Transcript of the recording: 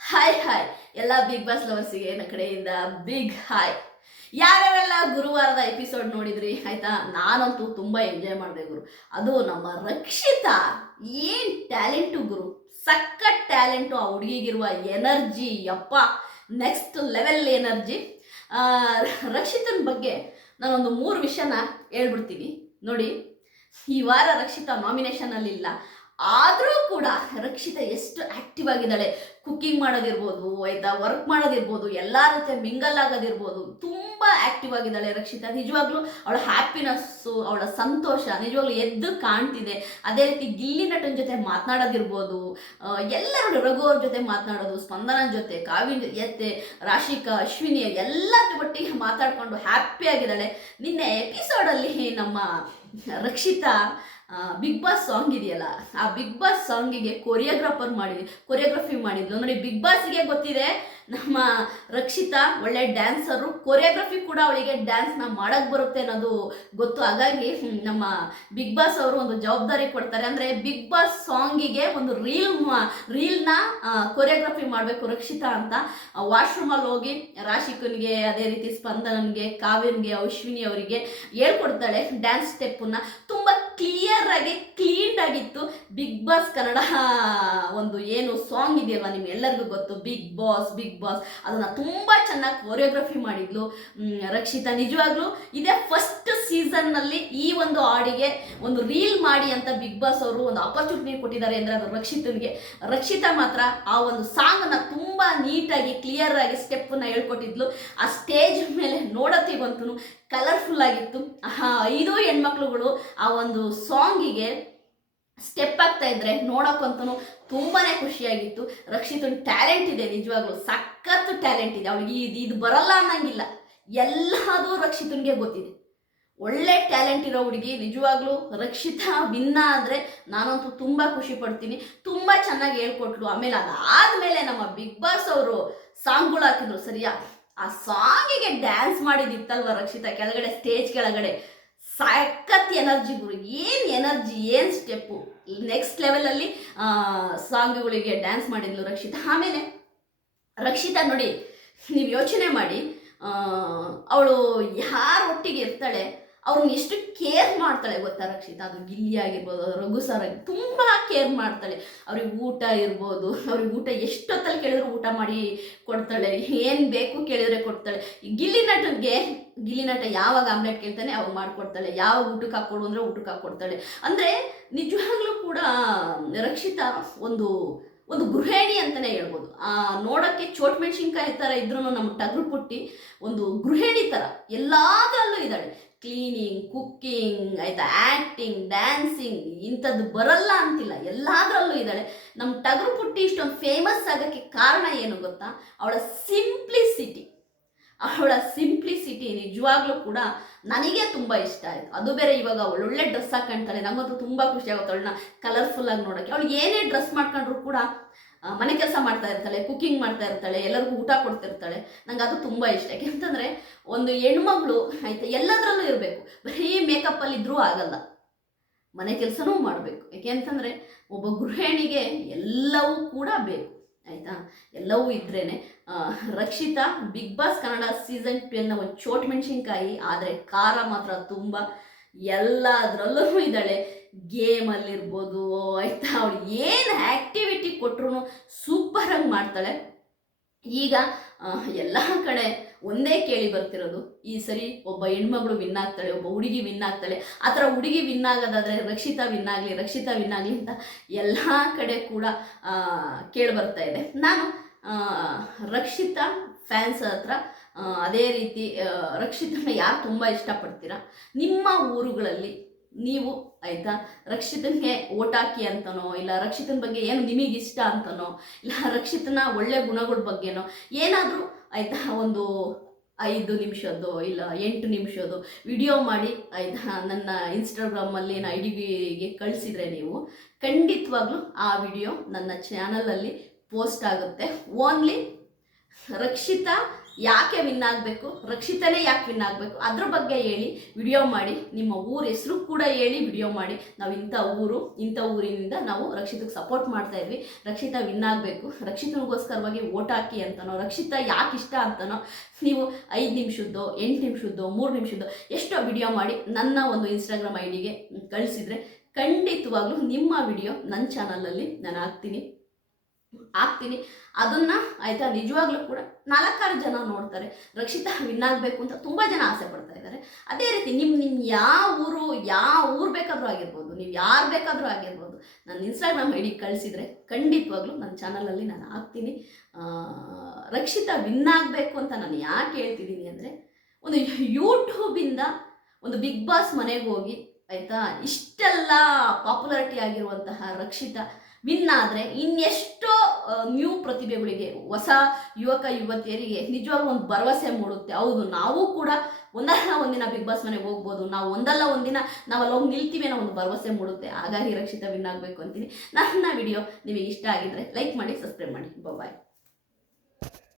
Hi hi ಎಲ್ಲ big boss ಲವರ್ಸಿಗೆ ನನ್ನ ಕಡೆಯಿಂದ ಬಿಗ್ ಹಾಯ್. ಯಾರ್ಯಾರೆಲ್ಲ ಗುರುವಾರದ ಎಪಿಸೋಡ್ ನೋಡಿದ್ರಿ ಆಯ್ತಾ? ನಾನಂತೂ ತುಂಬ ಎಂಜಾಯ್ ಮಾಡಿದೆ ಗುರು. ಅದು ನಮ್ಮ ರಕ್ಷಿತಾ ಏನು ಟ್ಯಾಲೆಂಟು ಗುರು, ಸಖತ್ ಟ್ಯಾಲೆಂಟು. ಆ ಹುಡುಗಿಗಿರುವ ಎನರ್ಜಿ ಯಪ್ಪ, ನೆಕ್ಸ್ಟ್ ಲೆವೆಲ್ ಎನರ್ಜಿ. ರಕ್ಷಿತನ ಬಗ್ಗೆ ನಾನೊಂದು 3 ವಿಷಯನ ಹೇಳ್ಬಿಡ್ತೀನಿ ನೋಡಿ. ಈ ವಾರ ರಕ್ಷಿತಾ ನಾಮಿನೇಷನಲ್ಲಿಲ್ಲ, ಆದರೂ ಕೂಡ ರಕ್ಷಿತಾ ಎಷ್ಟು ಆ್ಯಕ್ಟಿವ್ ಆಗಿದ್ದಾಳೆ. ಕುಕ್ಕಿಂಗ್ ಮಾಡೋದಿರ್ಬೋದು ಆಯಿತಾ, ವರ್ಕ್ ಮಾಡೋದಿರ್ಬೋದು, ಎಲ್ಲರ ಜೊತೆ ಮಿಂಗಲ್ ಆಗೋದಿರ್ಬೋದು, ತುಂಬ ಆ್ಯಕ್ಟಿವ್ ಆಗಿದ್ದಾಳೆ ರಕ್ಷಿತಾ. ನಿಜವಾಗ್ಲೂ ಅವಳ ಹ್ಯಾಪಿನೆಸ್ಸು, ಅವಳ ಸಂತೋಷ ನಿಜವಾಗ್ಲೂ ಎದ್ದು ಕಾಣ್ತಿದೆ. ಅದೇ ರೀತಿ ಗಿಲ್ಲಿ ನಟನ ಜೊತೆ ಮಾತನಾಡೋದಿರ್ಬೋದು, ಎಲ್ಲರೂ ರಘು ಅವ್ರ ಜೊತೆ ಮಾತನಾಡೋದು, ಸ್ಪಂದನ ಜೊತೆ, ಕಾವ್ಯನ ಜೊತೆ, ರಾಶಿಕಾ, ಅಶ್ವಿನಿ ಎಲ್ಲರ ಒಟ್ಟಿಗೆ ಮಾತಾಡ್ಕೊಂಡು ಹ್ಯಾಪಿ ಆಗಿದ್ದಾಳೆ. ನಿನ್ನೆ ಎಪಿಸೋಡಲ್ಲಿ ನಮ್ಮ ರಕ್ಷಿತಾ ಬಿಗ್ ಬಾಸ್ ಸಾಂಗ್ ಇದೆಯಲ್ಲ, ಆ ಬಿಗ್ ಬಾಸ್ ಸಾಂಗಿಗೆ ಕೊರಿಯೋಗ್ರಫಿ ಮಾಡಿದ್ಲು ನೋಡಿ. ಬಿಗ್ ಬಾಸ್ಗೆ ಗೊತ್ತಿದೆ ನಮ್ಮ ರಕ್ಷಿತಾ ಒಳ್ಳೆ ಡ್ಯಾನ್ಸರು, ಕೊರಿಯೋಗ್ರಫಿ ಕೂಡ ಅವಳಿಗೆ ಡ್ಯಾನ್ಸ್ನ ಮಾಡೋಕ್ಕೆ ಬರುತ್ತೆ ಅನ್ನೋದು ಗೊತ್ತು. ಹಾಗಾಗಿ ನಮ್ಮ ಬಿಗ್ ಬಾಸ್ ಅವರು ಒಂದು ಜವಾಬ್ದಾರಿ ಕೊಡ್ತಾರೆ, ಅಂದರೆ ಬಿಗ್ ಬಾಸ್ ಸಾಂಗಿಗೆ ಒಂದು ರೀಲ್ನ ಕೊರಿಯೋಗ್ರಫಿ ಮಾಡಬೇಕು ರಕ್ಷಿತಾ ಅಂತ. ವಾಶ್ರೂಮಲ್ಲಿ ಹೋಗಿ ರಾಶಿಕನಿಗೆ, ಅದೇ ರೀತಿ ಸ್ಪಂದನನ್ಗೆ, ಕಾವ್ಯನ್ಗೆ, ಅಶ್ವಿನಿ ಅವರಿಗೆ ಹೇಳ್ಕೊಡ್ತಾಳೆ ಡ್ಯಾನ್ಸ್ ಸ್ಟೆಪ್ಪನ್ನ. ತುಂಬ ಕ್ಲಿಯರ್ ಆಗಿ ಕ್ಲೀನ್ ಆಗಿತ್ತು. ಬಿಗ್ ಬಾಸ್ ಕನ್ನಡ ಒಂದು ಏನು ಸಾಂಗ್ ಇದೆಯಲ್ವ, ನಿಮ್ಗೆಲ್ಲರಿಗೂ ಗೊತ್ತು, ಬಿಗ್ ಬಾಸ್ ಅದನ್ನು ತುಂಬ ಚೆನ್ನಾಗಿ ಕೊರಿಯೋಗ್ರಫಿ ಮಾಡಿದ್ಲು ರಕ್ಷಿತಾ. ನಿಜವಾಗ್ಲೂ ಇದೇ ಫಸ್ಟ್ ಸೀಸನ್ನಲ್ಲಿ ಈ ಒಂದು ಹಾಡಿಗೆ ಒಂದು ರೀಲ್ ಮಾಡಿ ಅಂತ ಬಿಗ್ ಬಾಸ್ ಅವರು ಒಂದು ಆಪರ್ಚುನಿಟಿ ಕೊಟ್ಟಿದ್ದಾರೆ ಅಂದರೆ ಅದು ರಕ್ಷಿತನಿಗೆ. ರಕ್ಷಿತಾ ಮಾತ್ರ ಆ ಒಂದು ಸಾಂಗನ್ನು ತುಂಬ ನೀಟಾಗಿ ಕ್ಲಿಯರ್ ಆಗಿ ಸ್ಟೆಪ್ಪನ್ನು ಹೇಳ್ಕೊಟ್ಟಿದ್ಲು. ಆ ಸ್ಟೇಜ್ ಮೇಲೆ ನೋಡೋತ್ತಿಗಂತೂ ಕಲರ್ಫುಲ್ ಆಗಿತ್ತು. 5 ಹೆಣ್ಮಕ್ಳುಗಳು ಆ ಒಂದು ಸಾಂಗಿಗೆ ಸ್ಟೆಪ್ ಆಗ್ತಾ ಇದ್ರೆ ನೋಡೋಕ್ಕಂತೂ ತುಂಬಾ ಖುಷಿಯಾಗಿತ್ತು. ರಕ್ಷಿತನ ಟ್ಯಾಲೆಂಟ್ ಇದೆ, ನಿಜವಾಗ್ಲೂ ಸಖತ್ ಟ್ಯಾಲೆಂಟ್ ಇದೆ ಅವಳಿಗೆ. ಇದು ಬರಲ್ಲ ಅನ್ನಂಗಿಲ್ಲ, ಎಲ್ಲದೂ ರಕ್ಷಿತನಿಗೆ ಗೊತ್ತಿದೆ. ಒಳ್ಳೆ ಟ್ಯಾಲೆಂಟ್ ಇರೋ ಹುಡುಗಿ. ನಿಜವಾಗ್ಲೂ ರಕ್ಷಿತಾ ವಿನ್ನ ಆದರೆ ನಾನಂತೂ ತುಂಬ ಖುಷಿ ಪಡ್ತೀನಿ. ತುಂಬ ಚೆನ್ನಾಗಿ ಹೇಳ್ಕೊಟ್ಲು. ಆಮೇಲೆ ಅದಾದಮೇಲೆ ನಮ್ಮ ಬಿಗ್ ಬಾಸ್ ಅವರು ಸಾಂಗ್ಗಳು ಹಾಕಿದ್ರು ಸರಿಯಾ. ಆ ಸಾಂಗಿಗೆ ಡ್ಯಾನ್ಸ್ ಮಾಡಿದಿತ್ತಲ್ವ ರಕ್ಷಿತಾ, ಕೆಳಗಡೆ ಸ್ಟೇಜ್ ಕೆಳಗಡೆ ಸಖತ್ ಎನರ್ಜಿ ಗುರು. ಏನು ಎನರ್ಜಿ, ಏನು ಸ್ಟೆಪ್ಪು, ನೆಕ್ಸ್ಟ್ ಲೆವೆಲಲ್ಲಿ ಸಾಂಗ್ಗಳಿಗೆ ಡ್ಯಾನ್ಸ್ ಮಾಡಿದ್ಲು ರಕ್ಷಿತಾ. ಆಮೇಲೆ ರಕ್ಷಿತಾ ನೋಡಿ, ನೀವು ಯೋಚನೆ ಮಾಡಿ, ಅವಳು ಯಾರೊಟ್ಟಿಗೆ ಇರ್ತಾಳೆ ಅವ್ರನ್ನ ಎಷ್ಟು ಕೇರ್ ಮಾಡ್ತಾಳೆ ಗೊತ್ತಾ ರಕ್ಷಿತಾ. ಅದು ಗಿಲ್ಲಿ ಆಗಿರ್ಬೋದು, ರಘು ಸರ್ ಆಗಿ ತುಂಬ ಕೇರ್ ಮಾಡ್ತಾಳೆ. ಅವ್ರಿಗೆ ಊಟ ಇರ್ಬೋದು, ಅವ್ರಿಗೆ ಊಟ ಎಷ್ಟೊತ್ತಲ್ಲಿ ಕೇಳಿದ್ರು ಊಟ ಮಾಡಿ ಕೊಡ್ತಾಳೆ, ಏನು ಬೇಕು ಕೇಳಿದ್ರೆ ಕೊಡ್ತಾಳೆ. ಗಿಲ್ಲಿ ನಟ ಯಾವಾಗ ಆಮ್ಲೆಟ್ ಕೇಳ್ತಾನೆ ಅವಾಗ ಮಾಡಿಕೊಡ್ತಾಳೆ, ಯಾವಾಗ ಊಟಕ್ಕೆ ಹಾಕ್ಕೊಡು ಅಂದರೆ ಊಟಕ್ಕೆ ಹಾಕ್ಕೊಡ್ತಾಳೆ. ಅಂದರೆ ನಿಜವಾಗ್ಲೂ ಕೂಡ ರಕ್ಷಿತಾ ಒಂದು ಗೃಹಿಣಿ ಅಂತಲೇ ಹೇಳ್ಬೋದು. ನೋಡೋಕ್ಕೆ ಚೋಟ್ ಮೆಣಸಿನ್ಕಾಯಿ ಥರ ಇದ್ರೂ ನಮ್ಮ ಟಗರು ಪುಟ್ಟಿ ಒಂದು ಗೃಹಿಣಿ ಥರ ಎಲ್ಲದರಲ್ಲೂ ಇದ್ದಾಳೆ. ಕ್ಲೀನಿಂಗ್, ಕುಕ್ಕಿಂಗ್ ಆಯಿತಾ, ಆ್ಯಕ್ಟಿಂಗ್, ಡ್ಯಾನ್ಸಿಂಗ್, ಇಂಥದ್ದು ಬರಲ್ಲ ಅಂತಿಲ್ಲ, ಎಲ್ಲದರಲ್ಲೂ ಇದ್ದಾಳೆ. ನಮ್ಮ ಟಗರು ಪುಟ್ಟಿ ಇಷ್ಟೊಂದು ಫೇಮಸ್ ಆಗೋಕ್ಕೆ ಕಾರಣ ಏನು ಗೊತ್ತಾ? ಅವಳ ಸಿಂಪ್ಲಿಸಿಟಿ ನಿಜವಾಗ್ಲೂ ಕೂಡ ನನಗೆ ತುಂಬ ಇಷ್ಟ ಆಯಿತು. ಅದು ಬೇರೆ ಇವಾಗ ಒಳ್ಳೊಳ್ಳೆ ಡ್ರೆಸ್ ಹಾಕ್ಕೊಳ್ತಾಳೆ, ನಮಗಂತೂ ತುಂಬ ಖುಷಿ ಆಗುತ್ತೆ ಅವಳನ್ನ ಕಲರ್ಫುಲ್ಲಾಗಿ ನೋಡೋಕ್ಕೆ. ಅವಳಿಗೆ ಏನೇ ಡ್ರೆಸ್ ಮಾಡ್ಕೊಂಡ್ರು ಕೂಡ ಮನೆ ಕೆಲಸ ಮಾಡ್ತಾ ಇರ್ತಾಳೆ, ಕುಕ್ಕಿಂಗ್ ಮಾಡ್ತಾ ಇರ್ತಾಳೆ, ಎಲ್ಲರಿಗೂ ಊಟ ಕೊಡ್ತಿರ್ತಾಳೆ. ನಂಗೆ ಅದು ತುಂಬ ಇಷ್ಟ. ಯಾಕೆಂತಂದರೆ ಒಂದು ಹೆಣ್ಮಗಳು ಆಯಿತಾ ಎಲ್ಲದರಲ್ಲೂ ಇರಬೇಕು, ಬರೀ ಮೇಕಪ್ಪಲ್ಲಿ ಇದ್ರೂ ಆಗಲ್ಲ, ಮನೆ ಕೆಲಸನೂ ಮಾಡಬೇಕು. ಯಾಕೆಂತಂದರೆ ಒಬ್ಬ ಗೃಹಿಣಿಗೆ ಎಲ್ಲವೂ ಕೂಡ ಬೇಕು ಆಯಿತಾ, ಎಲ್ಲವೂ ಇದ್ರೇ. Rakshita big boss Kannada season 12ನ ಒಂದು ಚೋಟ್ ಮೆಣಸಿನ್ಕಾಯಿ, ಆದರೆ ಖಾರ ಮಾತ್ರ ತುಂಬ ಎಲ್ಲದರಲ್ಲೂ ಇದ್ದಾಳೆ. ಗೇಮಲ್ಲಿರ್ಬೋದು ಆಯಿತಾ, ಅವಳು ಏನು ಆ್ಯಕ್ಟಿವಿಟಿ ಕೊಟ್ಟರು ಸೂಪರಾಗಿ ಮಾಡ್ತಾಳೆ. ಈಗ ಎಲ್ಲ ಕಡೆ ಒಂದೇ ಕೇಳಿ ಬರ್ತಿರೋದು, ಈ ಸರಿ ಒಬ್ಬ ಹೆಣ್ಮಗಳು ವಿನ್ ಆಗ್ತಾಳೆ, ಒಬ್ಬ ಹುಡುಗಿ ವಿನ್ ಆಗ್ತಾಳೆ. ಆ ಥರ ಹುಡುಗಿ ವಿನ್ ಆಗೋದಾದರೆ ರಕ್ಷಿತಾ ವಿನ್ ಆಗಲಿ ಅಂತ ಎಲ್ಲ ಕಡೆ ಕೂಡ ಕೇಳಿ ಬರ್ತಾ ಇದೆ. ನಾನು ರಕ್ಷಿತಾ ಫ್ಯಾನ್ಸ್ ಹತ್ರ ಅದೇ ರೀತಿ ರಕ್ಷಿತನ ಯಾರು ತುಂಬ ಇಷ್ಟಪಡ್ತೀರಾ ನಿಮ್ಮ ಊರುಗಳಲ್ಲಿ ನೀವು ಆಯಿತಾ, ರಕ್ಷಿತನಿಗೆ ಓಟ್ ಹಾಕಿ ಅಂತನೋ, ಇಲ್ಲ ರಕ್ಷಿತನ ಬಗ್ಗೆ ಏನು ನಿಮಗಿಷ್ಟ ಅಂತನೋ, ಇಲ್ಲ ರಕ್ಷಿತನ ಒಳ್ಳೆ ಗುಣಗಳ ಬಗ್ಗೆನೋ ಏನಾದರೂ ಆಯಿತಾ ಒಂದು 5 ನಿಮಿಷದ್ದು ಇಲ್ಲ 8 ನಿಮಿಷದ್ದು ವಿಡಿಯೋ ಮಾಡಿ ಆಯಿತಾ ನನ್ನ ಇನ್ಸ್ಟಾಗ್ರಾಮಲ್ಲಿ ಐಡಿಗೆ ಕಳಿಸಿದರೆ ನೀವು ಖಂಡಿತವಾಗ್ಲೂ ಆ ವಿಡಿಯೋ ನನ್ನ ಚಾನಲಲ್ಲಿ ಪೋಸ್ಟ್ ಆಗುತ್ತೆ. ಓನ್ಲಿ ರಕ್ಷಿತಾ ಯಾಕೆ ವಿನ್ ಆಗಬೇಕು, ರಕ್ಷಿತನೇ ಯಾಕೆ ವಿನ್ ಆಗಬೇಕು ಅದ್ರ ಬಗ್ಗೆ ಹೇಳಿ ವಿಡಿಯೋ ಮಾಡಿ, ನಿಮ್ಮ ಊರ ಹೆಸರು ಕೂಡ ಹೇಳಿ ವಿಡಿಯೋ ಮಾಡಿ. ನಾವು ಇಂಥ ಊರಿನಿಂದ ನಾವು ರಕ್ಷಿತಕ್ಕೆ ಸಪೋರ್ಟ್ ಮಾಡ್ತಾ ಇದ್ವಿ, ರಕ್ಷಿತಾ ವಿನ್ ಆಗಬೇಕು, ರಕ್ಷಿತನಿಗೋಸ್ಕರವಾಗಿ ಓಟ್ ಹಾಕಿ ಅಂತನೋ, ರಕ್ಷಿತಾ ಯಾಕೆ ಇಷ್ಟ ಅಂತನೋ ನೀವು 5 ನಿಮಿಷದ್ದು 8 ನಿಮಿಷದ್ದು 3 ನಿಮಿಷದ್ದು ಎಷ್ಟೋ ವಿಡಿಯೋ ಮಾಡಿ ನನ್ನ ಒಂದು ಇನ್ಸ್ಟಾಗ್ರಾಮ್ ಐಡಿಗೆ ಕಳಿಸಿದರೆ ಖಂಡಿತವಾಗ್ಲೂ ನಿಮ್ಮ ವಿಡಿಯೋ ನನ್ನ ಚಾನಲಲ್ಲಿ ನಾನು ಹಾಕ್ತೀನಿ. ಅದನ್ನು ಆಯಿತಾ, ನಿಜವಾಗ್ಲೂ ಕೂಡ 4-6 ಜನ ನೋಡ್ತಾರೆ. ರಕ್ಷಿತಾ ವಿನ್ ಆಗಬೇಕು ಅಂತ ತುಂಬ ಜನ ಆಸೆ ಪಡ್ತಾ ಇದ್ದಾರೆ. ಅದೇ ರೀತಿ ನಿಮ್ಮ ಯಾವ ಊರು ಬೇಕಾದರೂ ಆಗಿರ್ಬೋದು, ನೀವು ಯಾರು ಬೇಕಾದರೂ ಆಗಿರ್ಬೋದು, ನನ್ನ ಇನ್ಸ್ಟಾಗ್ರಾಮ್ ಐ ಡಿ ಕಳಿಸಿದರೆ ಖಂಡಿತವಾಗ್ಲೂ ನನ್ನ ಚಾನಲಲ್ಲಿ ನಾನು ಹಾಕ್ತೀನಿ. ರಕ್ಷಿತಾ ವಿನ್ ಆಗಬೇಕು ಅಂತ ನಾನು ಯಾಕೆ ಹೇಳ್ತಿದ್ದೀನಿ ಅಂದರೆ, ಒಂದು ಯೂಟ್ಯೂಬಿಂದ ಒಂದು ಬಿಗ್ ಬಾಸ್ ಮನೆಗೆ ಹೋಗಿ ಆಯಿತಾ ಇಷ್ಟೆಲ್ಲ ಪಾಪ್ಯುಲಾರಿಟಿ ಆಗಿರುವಂತಹ ರಕ್ಷಿತಾ ವಿನ್ ಆದರೆ ಇನ್ನೆಷ್ಟೋ ನ್ಯೂ ಪ್ರತಿಭೆಗಳಿಗೆ, ಹೊಸ ಯುವಕ ಯುವತಿಯರಿಗೆ ನಿಜವಾಗ್ಲೂ ಒಂದು ಭರವಸೆ ಮೂಡುತ್ತೆ. ಹೌದು, ನಾವು ಕೂಡ ಒಂದಿನ ಬಿಗ್ ಬಾಸ್ ಮನೆಗೆ ಹೋಗ್ಬೋದು, ನಾವು ಒಂದಿನ ನಾವು ಅಲ್ಲಿ ಹೋಗಿ ನಿಲ್ತೀವಿ ಅನ್ನೋ ಒಂದು ಭರವಸೆ ಮೂಡುತ್ತೆ. ಹಾಗಾಗಿ ರಕ್ಷಿತಾ ವಿನ್ ಆಗಬೇಕು ಅಂತೀನಿ. ನನ್ನ ವಿಡಿಯೋ ನಿಮಗೆ ಇಷ್ಟ ಆಗಿದ್ರೆ ಲೈಕ್ ಮಾಡಿ, ಸಬ್ಸ್ಕ್ರೈಬ್ ಮಾಡಿ. ಬಾಯ್.